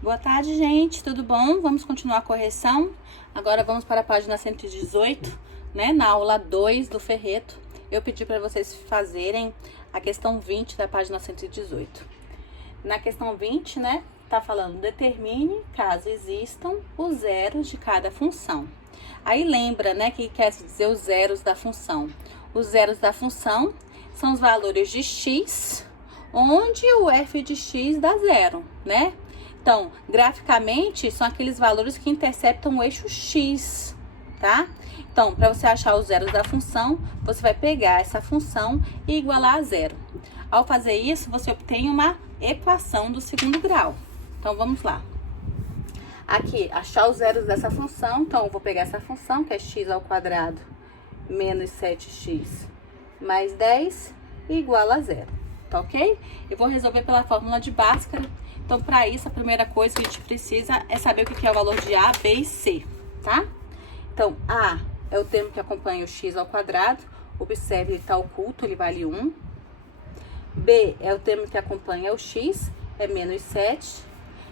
Boa tarde, gente, tudo bom? Vamos continuar a correção. Agora vamos para a página 118, né? Na aula 2 do Ferreto. Eu pedi para vocês fazerem a questão 20 da página 118. Na questão 20, né? Tá falando, determine, caso existam, os zeros de cada função. Aí lembra, né, que quer dizer os zeros da função. Os zeros da função são os valores de x, onde o f de x dá zero, né? Então, graficamente, são aqueles valores que interceptam o eixo x, tá? Então, para você achar os zeros da função, você vai pegar essa função e igualar a zero. Ao fazer isso, você obtém uma equação do segundo grau. Então, vamos lá. Aqui, achar os zeros dessa função. Então, eu vou pegar essa função, que é x ao quadrado menos 7x mais 10, igual a zero, tá ok? Eu vou resolver pela fórmula de Bhaskara. Então, para isso, a primeira coisa que a gente precisa é saber o que é o valor de A, B e C, tá? Então, A é o termo que acompanha o x ao quadrado. Observe, ele está oculto, ele vale 1. B é o termo que acompanha o x, é menos 7.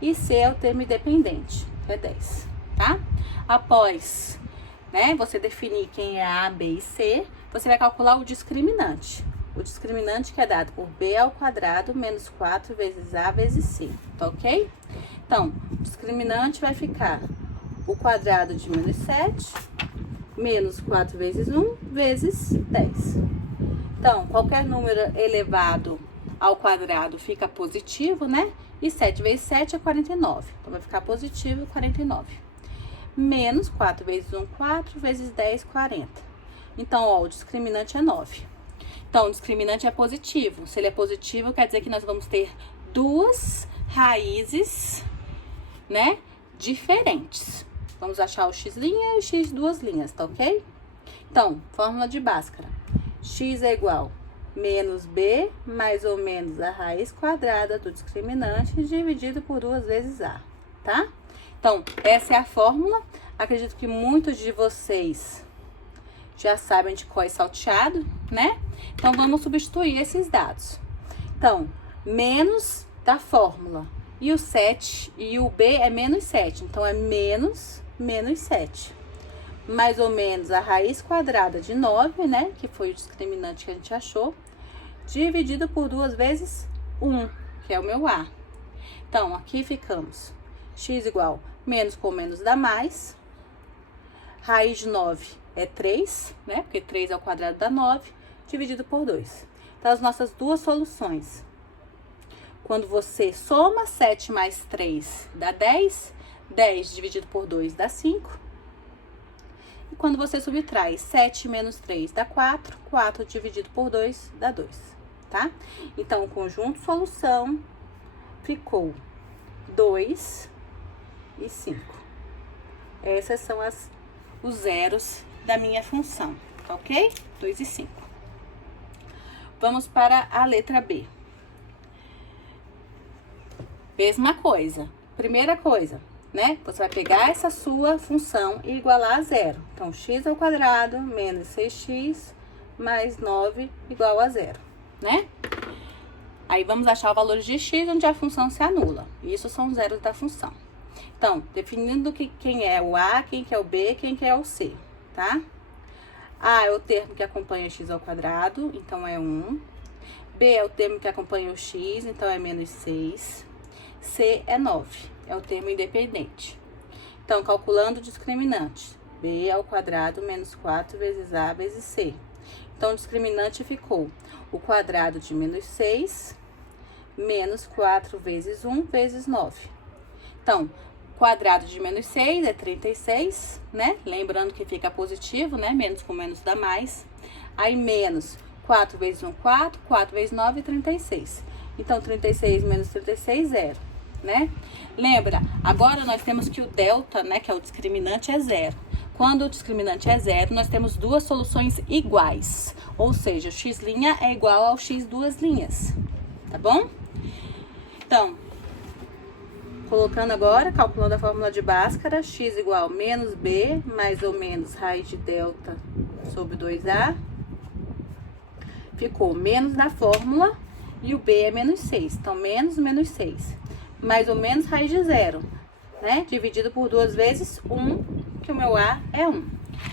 E C é o termo independente, que é 10, tá? Após, né, você definir quem é A, B e C, você vai calcular o discriminante. O discriminante que é dado por b ao quadrado menos 4 vezes a vezes c, tá ok? Então, o discriminante vai ficar o quadrado de menos 7, menos 4 vezes 1, vezes 10. Então, qualquer número elevado ao quadrado fica positivo, né? E 7 vezes 7 é 49. Então, vai ficar positivo 49. Menos 4 vezes 1, 4, vezes 10, 40. Então, ó, o discriminante é 9. Então, o discriminante é positivo. Se ele é positivo, quer dizer que nós vamos ter duas raízes, né, diferentes. Vamos achar o x' e o x duas linhas, tá ok? Então, fórmula de Bhaskara. X é igual a menos b mais ou menos a raiz quadrada do discriminante dividido por 2 vezes a, tá? Então, essa é a fórmula. Acredito que muitos de vocês já sabem de cor e salteado, né? Então, vamos substituir esses dados. Então, menos da fórmula. E o 7, e o B é menos 7. Então, é menos 7. Mais ou menos a raiz quadrada de 9, né? Que foi o discriminante que a gente achou. Dividido por 2 vezes 1, que é o meu A. Então, aqui ficamos. X igual menos com menos dá mais. Raiz de 9 é 3, né? Porque 3 ao quadrado dá 9, dividido por 2. Então, as nossas duas soluções. Quando você soma 7 mais 3, dá 10. 10 dividido por 2 dá 5. E quando você subtrai 7 menos 3 dá 4. 4 dividido por 2 dá 2, tá? Então, o conjunto solução ficou 2 e 5. Essas são os zeros da minha função, tá ok? 2 e 5. Vamos para a letra B. Mesma coisa. Primeira coisa, né? Você vai pegar essa sua função e igualar a zero. Então, x ao quadrado menos 6x mais 9 igual a zero, né? Aí, vamos achar o valor de x onde a função se anula. Isso são os zeros da função. Então, definindo quem é o A, quem que é o B, quem que é o C, tá? A é o termo que acompanha o x ao quadrado, então é 1. B é o termo que acompanha o x, então é menos 6. C é 9, é o termo independente. Então, calculando o discriminante, b ao quadrado menos 4 vezes a vezes c. Então, o discriminante ficou o quadrado de menos 6 menos 4 vezes 1 vezes 9. Então, quadrado de menos 6 é 36, né? Lembrando que fica positivo, né? Menos com menos dá mais. Aí, menos 4 vezes 1, 4. 4 vezes 9, 36. Então, 36 menos 36, 0, né? Lembra, agora nós temos que o delta, né? Que é o discriminante, é 0. Quando o discriminante é 0, nós temos duas soluções iguais. Ou seja, o x' é igual ao x duas linhas, tá bom? Então, colocando agora, calculando a fórmula de Bhaskara, x igual a menos b, mais ou menos raiz de delta sobre 2a. Ficou menos da fórmula e o b é menos 6. Então, menos 6. mais ou menos raiz de 0, né? Dividido por 2 vezes 1, que o meu A é 1.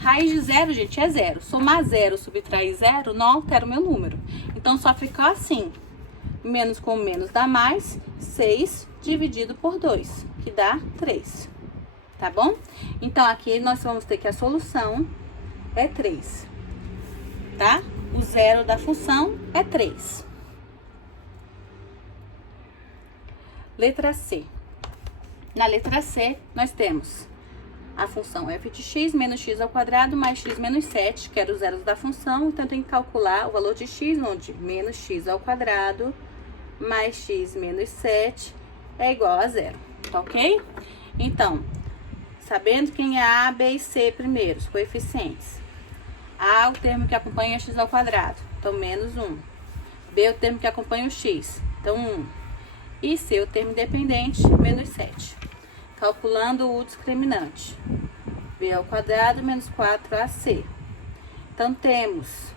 Raiz de 0, gente, é 0. Somar 0, subtrair 0, não altera o meu número. Então, só fica assim. Menos com menos dá mais, 6 dividido por 2, que dá 3. Tá bom? Então, aqui nós vamos ter que a solução é 3. Tá? O zero da função é 3. Letra C. Na letra C, nós temos a função f de x menos x ao quadrado mais x menos 7, que era os zeros da função. Então, tem que calcular o valor de x, onde menos x ao quadrado mais x menos 7 é igual a 0. Tá ok? Então, sabendo quem é A, B e C primeiro, os coeficientes. A, o termo que acompanha x ao quadrado, então menos 1. B, o termo que acompanha o x, então 1. E C, o termo independente, menos 7. Calculando o discriminante. B ao quadrado menos 4AC. Então, temos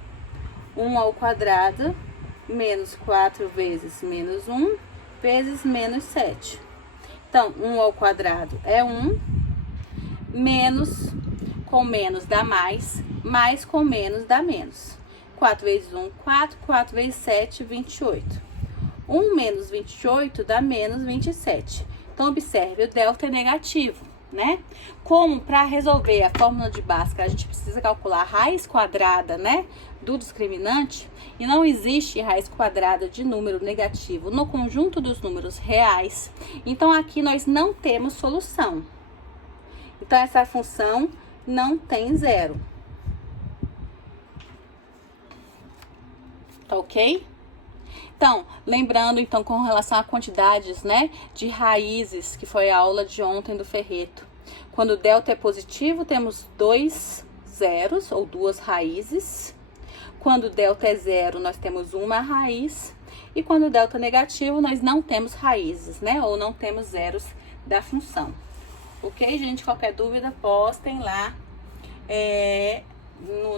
1 ao quadrado menos 4 vezes menos 1 vezes menos 7. Então, 1 ao quadrado é 1, menos com menos dá mais com menos dá menos. 4 vezes 1, 4, 4 vezes 7, 28. 1 menos 28 dá menos 27. Então, observe, o delta é negativo, né? Como para resolver a fórmula de Bhaskara, a gente precisa calcular a raiz quadrada, né, do discriminante, e não existe raiz quadrada de número negativo no conjunto dos números reais. Então, aqui nós não temos solução. Então, essa função não tem zero. Tá ok? Então, lembrando, então, com relação a quantidades, né, de raízes, que foi a aula de ontem do Ferreto. Quando o delta é positivo, temos 2 zeros, ou 2 raízes. Quando o delta é 0, nós temos uma raiz. E quando o delta é negativo, nós não temos raízes, né, ou não temos zeros da função. Ok, gente? Qualquer dúvida, postem lá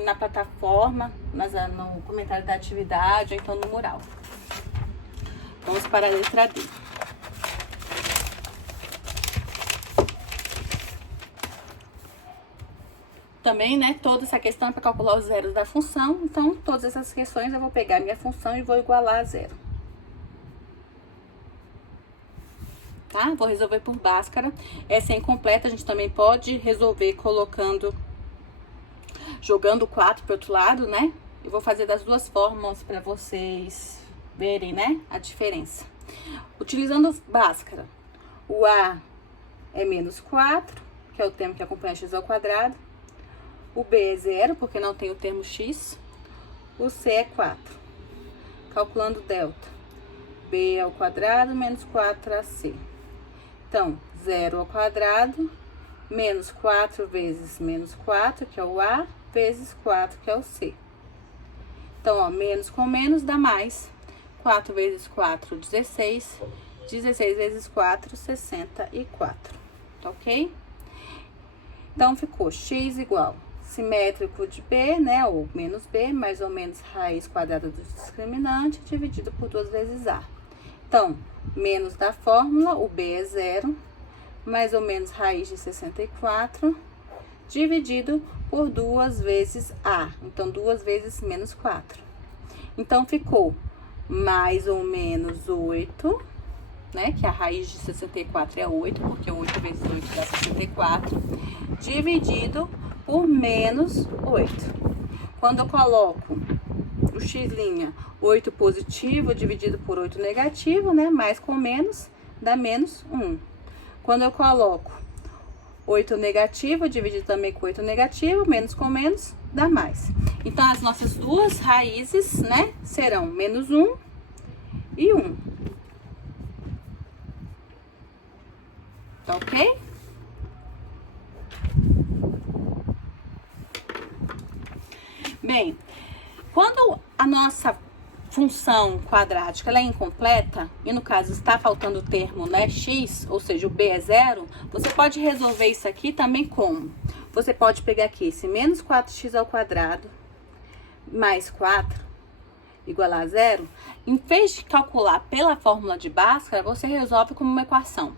na plataforma, no comentário da atividade, ou então no mural. Vamos para a letra D. Também, né, toda essa questão é para calcular os zeros da função. Então, todas essas questões eu vou pegar a minha função e vou igualar a zero. Tá? Vou resolver por Bhaskara. Essa é incompleta, a gente também pode resolver jogando 4 para o outro lado, né? Eu vou fazer das duas formas para vocês verem, né, a diferença. Utilizando Bhaskara, o A é menos 4, que é o termo que acompanha x ao quadrado. O B é 0, porque não tem o termo x. O C é 4. Calculando o delta. B ao quadrado menos 4AC. Então, 0 ao quadrado menos 4 vezes menos 4, que é o A, vezes 4, que é o C. Então, ó, menos com menos dá mais. 4 vezes 4, 16. 16 vezes 4, 64. Tá ok? Então, ficou x igual simétrico de b, né, ou menos b, mais ou menos raiz quadrada do discriminante, dividido por 2 vezes a. Então, menos da fórmula, o b é 0, mais ou menos raiz de 64, dividido por 2 vezes a. Então, 2 vezes menos 4. Então, ficou mais ou menos 8, né? Que a raiz de 64 é 8, porque 8 vezes 8 dá 64, dividido por menos 8. Quando eu coloco o x', 8 positivo dividido por 8 negativo, né? Mais com menos, dá menos 1. Quando eu coloco 8 negativo dividido também com 8 negativo, menos com menos, dá mais. Então, as nossas duas raízes, né, serão menos 1 e 1. Tá ok? Bem, quando a nossa função quadrática ela é incompleta, e no caso está faltando o termo, né, x, ou seja, o b é 0, você pode resolver isso aqui também como? Você pode pegar aqui esse menos 4x ao quadrado mais 4, igual a zero, em vez de calcular pela fórmula de Bhaskara, você resolve como uma equação.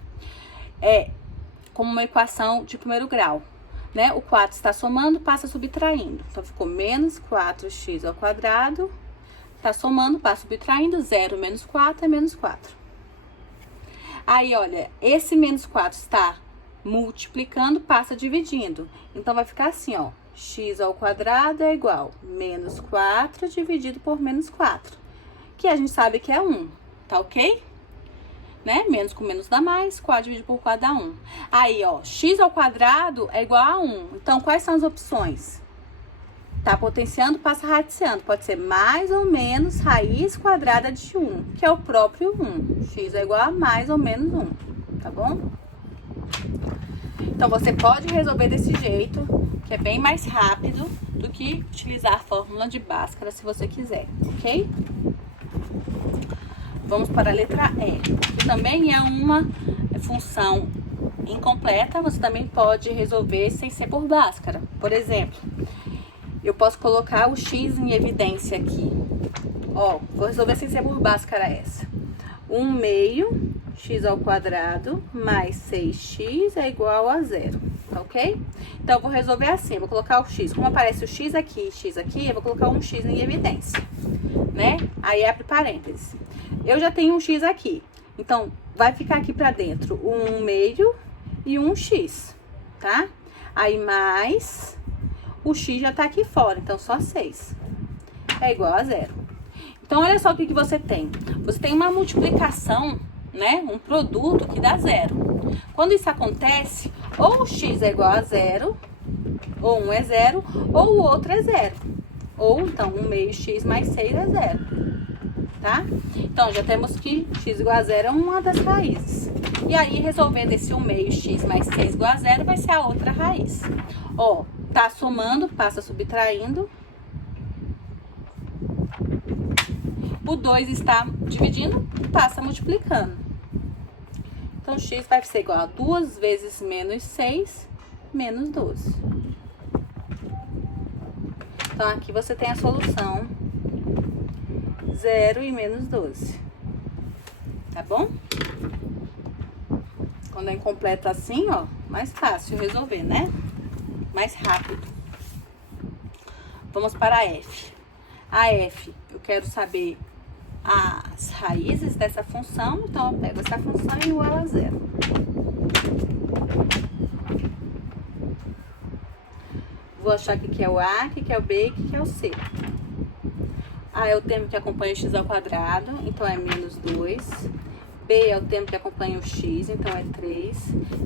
Como uma equação de primeiro grau, né? O 4 está somando, passa subtraindo. Então, ficou menos 4x ao quadrado, está somando, passa subtraindo, 0 menos 4 é menos 4. Aí, olha, esse menos 4 está multiplicando, passa dividindo. Então, vai ficar assim, ó. X ao quadrado é igual a menos 4 dividido por menos 4. Que a gente sabe que é 1, tá ok? Né? Menos com menos dá mais, 4 dividido por 4 dá 1. Aí, ó, x ao quadrado é igual a 1. Então, quais são as opções? Tá potenciando, passa radiciando. Pode ser mais ou menos raiz quadrada de 1, que é o próprio 1. X é igual a mais ou menos 1, tá bom? Então, você pode resolver desse jeito, que é bem mais rápido do que utilizar a fórmula de Bhaskara, se você quiser, ok? Vamos para a letra E, que também é uma função incompleta. Você também pode resolver sem ser por Bhaskara. Por exemplo, eu posso colocar o x em evidência aqui. Ó, vou resolver sem ser por Bhaskara essa. 1 meio x ao quadrado mais 6x é igual a 0, tá ok? Então, eu vou resolver assim, vou colocar o x. Como aparece o x aqui, eu vou colocar um x em evidência, né? Aí, abre parênteses. Eu já tenho um x aqui, então, vai ficar aqui pra dentro 1 meio e um x, tá? Aí, mais o x já tá aqui fora, então, só 6 é igual a 0. Então, olha só o que você tem. Você tem uma multiplicação, né? Um produto que dá 0. Quando isso acontece, ou o x é igual a 0, ou 1 é 0, ou o outro é 0. Ou, então, 1 meio x mais 6 é 0, tá? Então, já temos que x igual a 0 é uma das raízes. E aí, resolvendo esse 1 meio x mais 6 igual a 0, vai ser a outra raiz. Ó, tá somando, passa subtraindo. O 2 está dividindo, passa multiplicando. Então, x vai ser igual a 2 vezes menos 6, menos 12. Então, aqui você tem a solução 0 e menos 12. Tá bom? Quando é incompleto assim, ó, mais fácil resolver, né? Mais rápido. Vamos para a F. A F, eu quero saber as raízes dessa função, então eu pego essa função igual a 0. Vou achar que é o A, que é o B e que é o C. A é o termo que acompanha o x ao quadrado, então é menos 2. B é o termo que acompanha o x, então é 3.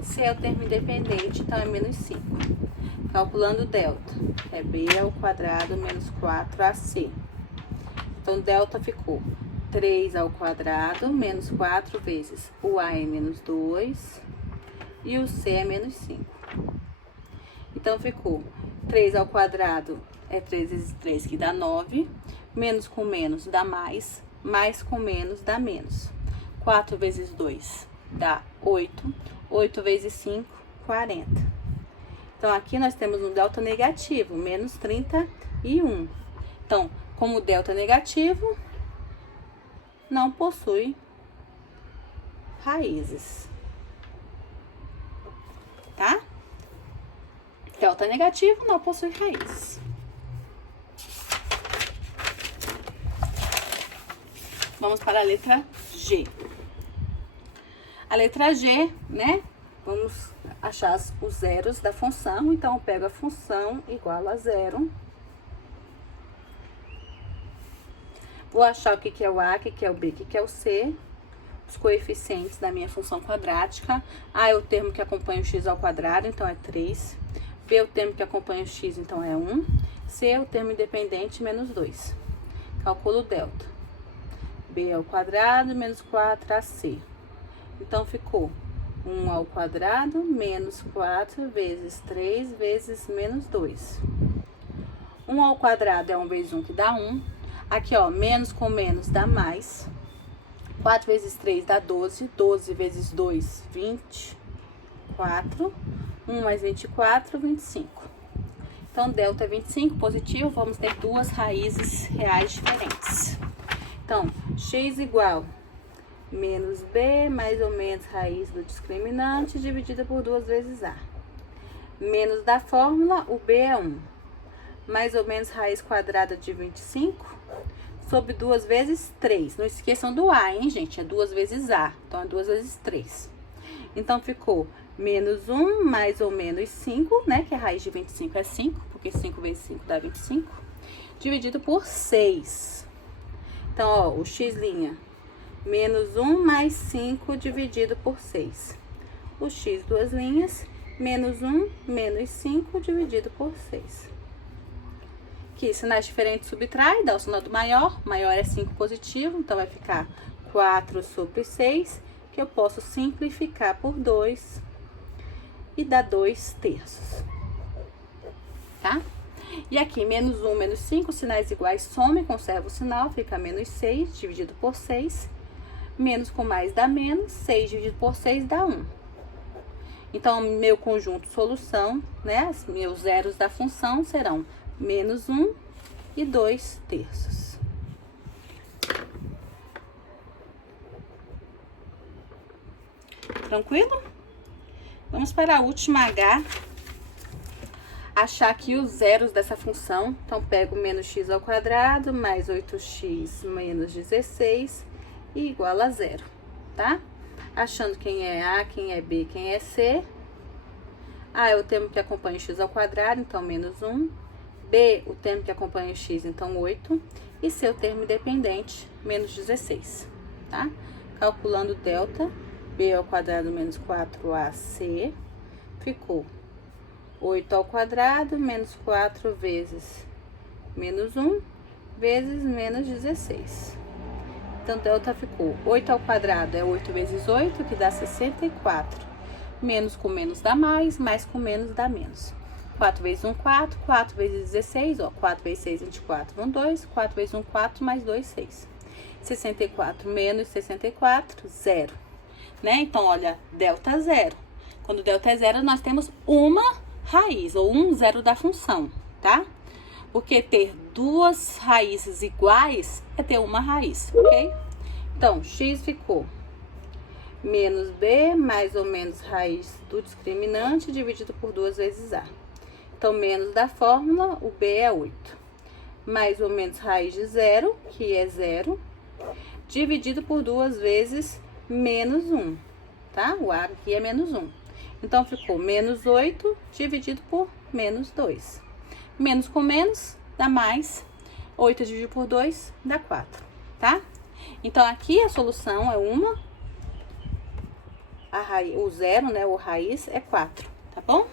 C é o termo independente, então é menos 5. Calculando o delta, é B ao quadrado menos 4AC. Então, delta ficou 3 ao quadrado menos 4 vezes o A é menos 2 e o C é menos 5. Então, ficou 3 ao quadrado é 3 vezes 3, que dá 9. Menos com menos dá mais com menos dá menos. 4 vezes 2 dá 8. 8 vezes 5, 40. Então, aqui nós temos um delta negativo, menos 31. Então, como o delta é negativo, não possui raízes, tá? Delta negativo não possui raízes. Vamos para a letra G. A letra G, né? Vamos achar os zeros da função. Então, eu pego a função igual a 0. Vou achar o que é o A, o que é o B, o que é o C. Os coeficientes da minha função quadrática. A é o termo que acompanha o x ao quadrado, então é 3. B é o termo que acompanha o x, então é 1. C é o termo independente, menos 2. Calculo o delta. B ao quadrado menos 4AC. Então, ficou 1 ao quadrado menos 4 vezes 3 vezes menos 2. 1 ao quadrado é 1 vezes 1, que dá 1. Aqui, ó, menos com menos dá mais. 4 vezes 3 dá 12. 12 vezes 2, 24. 1 mais 24, 25. Então, delta é 25, positivo, vamos ter duas raízes reais diferentes. Então, x igual menos b mais ou menos raiz do discriminante dividida por 2 vezes a. Menos da fórmula, o b é 1. Mais ou menos raiz quadrada de 25 sobre 2 vezes 3. Não esqueçam do a, hein, gente? É 2 vezes a. Então, é 2 vezes 3. Então, ficou menos 1 mais ou menos 5, né? Que a raiz de 25 é 5, porque 5 vezes 5 dá 25. Dividido por 6. Então, ó, o x', menos 1 mais 5 dividido por 6. O x, duas linhas, menos 1 menos 5 dividido por 6. Aqui, sinais diferentes subtrai, dá o sinal do maior. Maior é 5 positivo, então vai ficar 4 sobre 6, que eu posso simplificar por 2 e dá 2 terços. Tá? E aqui, menos 1, menos 5, sinais iguais, soma e conserva o sinal, fica menos 6 dividido por 6. Menos com mais dá menos, 6 dividido por 6 dá 1. Então, meu conjunto solução, né, meus zeros da função serão menos 1 e 2 terços. Tranquilo? Vamos para a última H. Achar aqui os zeros dessa função. Então, pego menos x ao quadrado mais 8x menos 16 e igual a 0, tá? Achando quem é A, quem é B, quem é C. A é o termo que acompanha o x ao quadrado, então menos 1. B, o termo que acompanha o x, então 8. E C, o termo independente, menos 16, tá? Calculando delta, B ao quadrado menos 4AC, ficou 8 ao quadrado menos 4 vezes menos 1 vezes menos 16. Então, delta ficou 8 ao quadrado é 8 vezes 8, que dá 64. Menos com menos dá mais com menos dá menos. 4 vezes 1, 4. 4 vezes 16, ó. 4 vezes 6, 24, vão 2. 4 vezes 1, 4, mais 2, 6. 64 menos 64, 0. Né? Então, olha, delta 0. Quando delta é 0, nós temos uma raiz, ou um zero da função, tá? Porque ter duas raízes iguais é ter uma raiz, ok? Então, x ficou menos b mais ou menos raiz do discriminante dividido por 2 vezes a. Então, menos da fórmula, o b é 8. Mais ou menos raiz de 0, que é 0, dividido por 2 vezes menos 1, tá? O a aqui é menos 1. Então, ficou menos 8 dividido por menos 2. Menos com menos dá mais. 8 dividido por 2 dá 4, tá? Então, aqui a solução é uma. O zero, né, o raiz, é 4, tá bom?